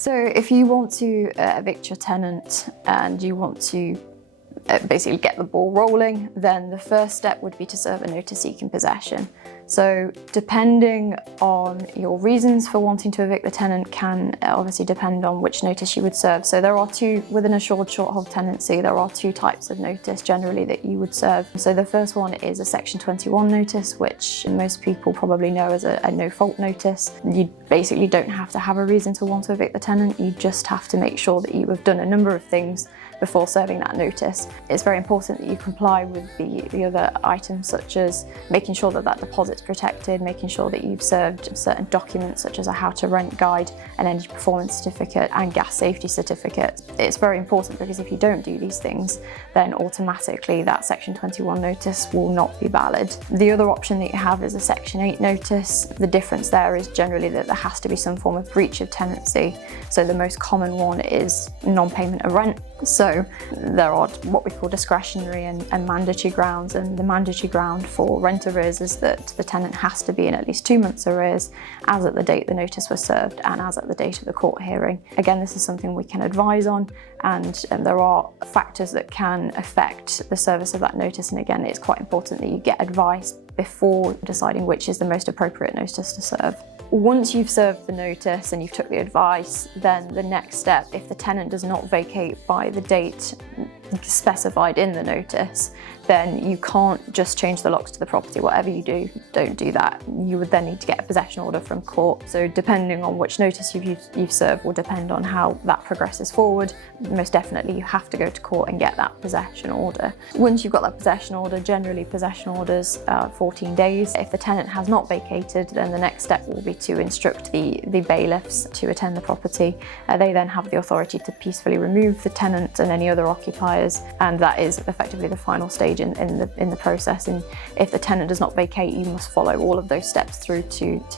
So if you want to evict your tenant and you want to basically get the ball rolling, then the first step would be to serve a notice seeking possession. So depending on your reasons for wanting to evict the tenant can obviously depend on which notice you would serve. So there are two, with an assured short hold tenancy, there are two types of notice generally that you would serve. So the first one is a Section 21 notice, which most people probably know as a no fault notice. You basically don't have to have a reason to want to evict the tenant, you just have to make sure that you have done a number of things before serving that notice. It's very important that you comply with the other items, such as making sure that that deposit's protected, making sure that you've served certain documents such as a how to rent guide, an energy performance certificate and gas safety certificate. It's very important because if you don't do these things, then automatically that Section 21 notice will not be valid. The other option that you have is a Section 8 notice. The difference there is generally that there has to be some form of breach of tenancy. So the most common one is non-payment of rent. So there are what we call discretionary and mandatory grounds, and the mandatory ground for rent arrears is that the tenant has to be in at least 2 months arrears as at the date the notice was served and as at the date of the court hearing. Again, this is something we can advise on, and there are factors that can affect the service of that notice, and again it's quite important that you get advice before deciding which is the most appropriate notice to serve. Once you've served the notice and you've took the advice, then the next step, if the tenant does not vacate by the date specified in the notice, then you can't just change the locks to the property. Whatever you do, don't do that. You would then need to get a possession order from court. So depending on which notice you've served will depend on how that progresses forward. Most definitely you have to go to court and get that possession order. Once you've got that possession order, generally possession orders are 14 days. If the tenant has not vacated, then the next step will be to instruct the bailiffs to attend the property. They then have the authority to peacefully remove the tenant and any other occupiers, and that is effectively the final stage in the process. And if the tenant does not vacate, you must follow all of those steps through to